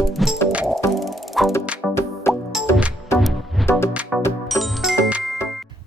Bye.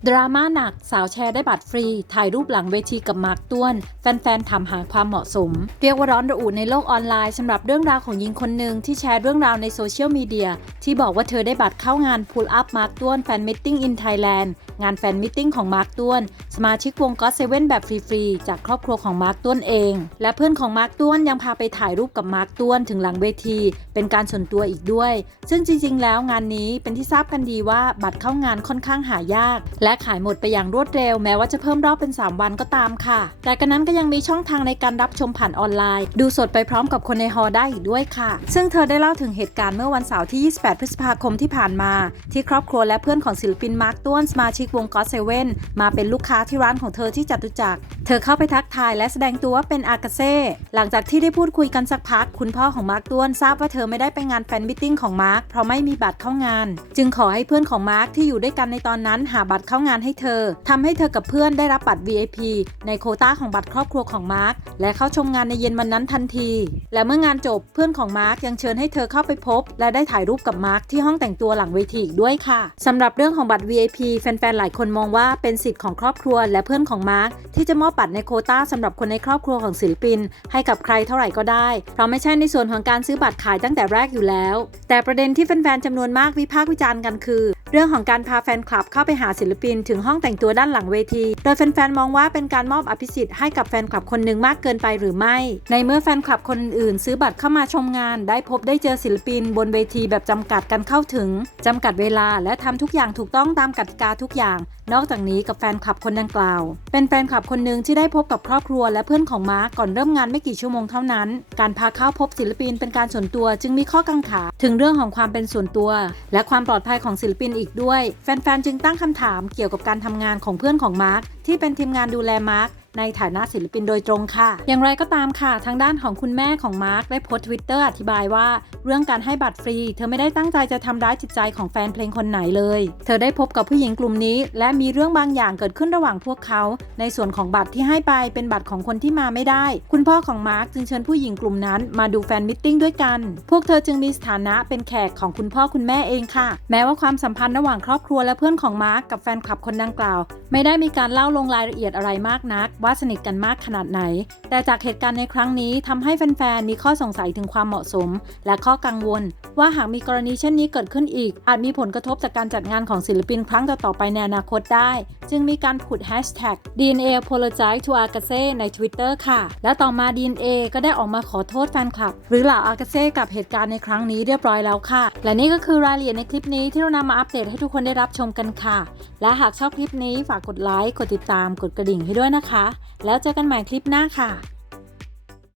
ดราม่าหนักสาวแชร์ได้บัตรฟรี ถ่ายรูปหลังเวทีกับมาร์คต้วน แฟนๆถามหาความเหมาะสม เรียกว่าร้อนระอุในโลกออนไลน์สำหรับเรื่องราวของหญิงคนหนึ่งที่แชร์เรื่องราวในโซเชียลมีเดียที่บอกว่าเธอได้บัตรเข้างาน Pull Up Mark ต้วนแฟนมิทติ้ง in Thailand งานแฟนมิทติ้งของมาร์คต้วน สมาชิกวงก็อตเซเว่นแบบฟรีๆจากครอบครัวของมาร์คต้วนเอง และเพื่อนของมาร์คต้วนยังพาไปถ่ายรูปกับมาร์คต้วนถึงหลังเวที เป็นการส่วนตัวอีกด้วย ซึ่งจริงๆ แล้วงานนี้เป็นที่ทราบกันดีว่าบัตรเข้างานค่อนข้างหายาก และขายหมดไปอย่างรวดเร็วแม้ว่าจะเพิ่มรอบเป็น 3 วันก็ตามค่ะ แต่กันนั้นก็ยังมีช่องทางในการรับชมผ่านออนไลน์ ดูสดไปพร้อมกับคนในฮอล์ได้อีกด้วยค่ะ ซึ่งเธอได้เล่าถึงเหตุการณ์เมื่อวันเสาร์ที่ 28 พฤษภาคมที่ผ่านมา ที่ครอบครัวและเพื่อนของศิลปินมาร์คต้วนสมาชิกวงก็อตเซเว่นมาเป็นลูกค้าที่ร้านของเธอที่จตุจักรเธอเข้าไปทักทายและแสดงตัวว่าเป็นอากาเซ่หลังจากที่ได้พูดคุยกันสักพัก คุณพ่อของมาร์คต้วนทราบว่าเธอไม่ได้ไปงานแฟนมิทติ้งของมาร์คเพราะไม่มีบัตรเข้างาน จึงขอให้เพื่อนของมาร์คที่อยู่ด้วยกันในตอนนั้นหาบัตรเข้างานให้เธอทำให้เธอกับเพื่อนได้รับบัตร VIP ในโคต้าของบัตรครอบครัวของมาร์คและเข้าชมงานในเย็นวันนั้นทันที และเมื่องานจบเพื่อนของมาร์คยังเชิญให้เธอเข้าไปพบ และได้ถ่ายรูปกับมาร์คที่ห้องแต่งตัวหลังเวทีอีกด้วยค่ะสำหรับเรื่องของบัตร VIP แฟนๆหลายคนมองว่าเป็นสิทธิ์ของครอบครัวและเพื่อนของมาร์คที่จะมอบบัตรในโคต้าสำหรับคนในครอบครัวของศิลปิน ให้กับใครเท่าไหร่ก็ได้ เพราะไม่ใช่ในส่วนของการซื้อบัตรขายตั้งแต่แรกอยู่แล้ว แต่ประเด็นที่แฟนๆจำนวนมากวิพากษ์วิจารณ์กันคือ เรื่องของการพาแฟนคลับเข้าไปหาศิลปิน ถึงห้องแต่งตัวด้านหลังเวที โดยแฟนๆ มองว่าเป็นการมอบอภิสิทธิ์ให้กับแฟนคลับคนหนึ่งมากเกินไปหรือไม่ ในเมื่อแฟนคลับคนอื่นซื้อบัตรเข้ามาชมงาน ได้พบได้เจอศิลปิน บนเวทีแบบจำกัดกันเข้าถึงจำกัดเวลาและทำทุกอย่างถูกต้องตามกติกาทุกอย่าง นอกจากนี้กับแฟนคลับคนดังกล่าว เป็นแฟนคลับคนหนึ่งที่ได้พบกับครอบครัวและเพื่อนของมาร์กก่อนเริ่มงานไม่กี่ชั่วโมงเท่านั้น การพาเข้าพบศิลปินเป็นการส่วนตัว จึงมีข้อกังขา ถึงเรื่องของความเป็นส่วนตัว และความปลอดภัยของศิลปินอีกด้วย แฟนๆ จึงตั้งคำถามเกี่ยวกับการทำงานของเพื่อนของมาร์คที่เป็นทีมงานดูแลมาร์ค ในฐานะศิลปินโดยตรงค่ะ อย่างไรก็ตามค่ะ ทางด้านของคุณแม่ของมาร์คได้โพสต์ทวิตเตอร์อธิบายว่า เรื่องการให้บัตรฟรี เธอไม่ได้ตั้งใจจะทำร้ายจิตใจของแฟนเพลงคนไหนเลย เธอได้พบกับผู้หญิงกลุ่มนี้ และมีเรื่องบางอย่างเกิดขึ้นระหว่างพวกเขา ในส่วนของบัตรที่ให้ไปเป็นบัตรของคนที่มาไม่ได้ คุณพ่อของมาร์คจึงเชิญผู้หญิงกลุ่มนั้นมาดูแฟนมิทติ้งด้วยกัน พวกเธอจึงมีสถานะเป็นแขกของคุณพ่อคุณแม่เองค่ะ แม้ว่าความสัมพันธ์ระหว่างครอบครัวและเพื่อนของมาร์คกับแฟนคลับคนดังกล่าว ไม่ได้มีการเล่าลงรายละเอียดอะไรมากนักว่าสนิทกันมากขนาดไหน แต่จากเหตุการณ์ในครั้งนี้ทำให้แฟนๆ มีข้อสงสัยถึงความเหมาะสม และข้อกังวล ว่าหากมีกรณีเช่นนี้เกิดขึ้นอีก อาจมีผลกระทบจากการจัดงานของศิลปินครั้งต่อๆไปในอนาคตได้ จึงมีการผุด hashtag DNA apologize to Agase ใน Twitter ค่ะ และต่อมา DNA ก็ได้ออกมาขอโทษแฟนคลับ หรือเหล่า Agase กับเหตุการณ์ในครั้งนี้เรียบร้อยแล้วค่ะ และนี่ก็คือรายละเอียดในคลิปนี้ที่เรานำมาอัปเดตให้ทุกคนได้รับชมกันค่ะ และหากชอบคลิปนี้ฝากกดไลค์ กดติดตาม กดกระดิ่งให้ด้วยนะคะแล้วเจอกันใหม่คลิปหน้าค่ะ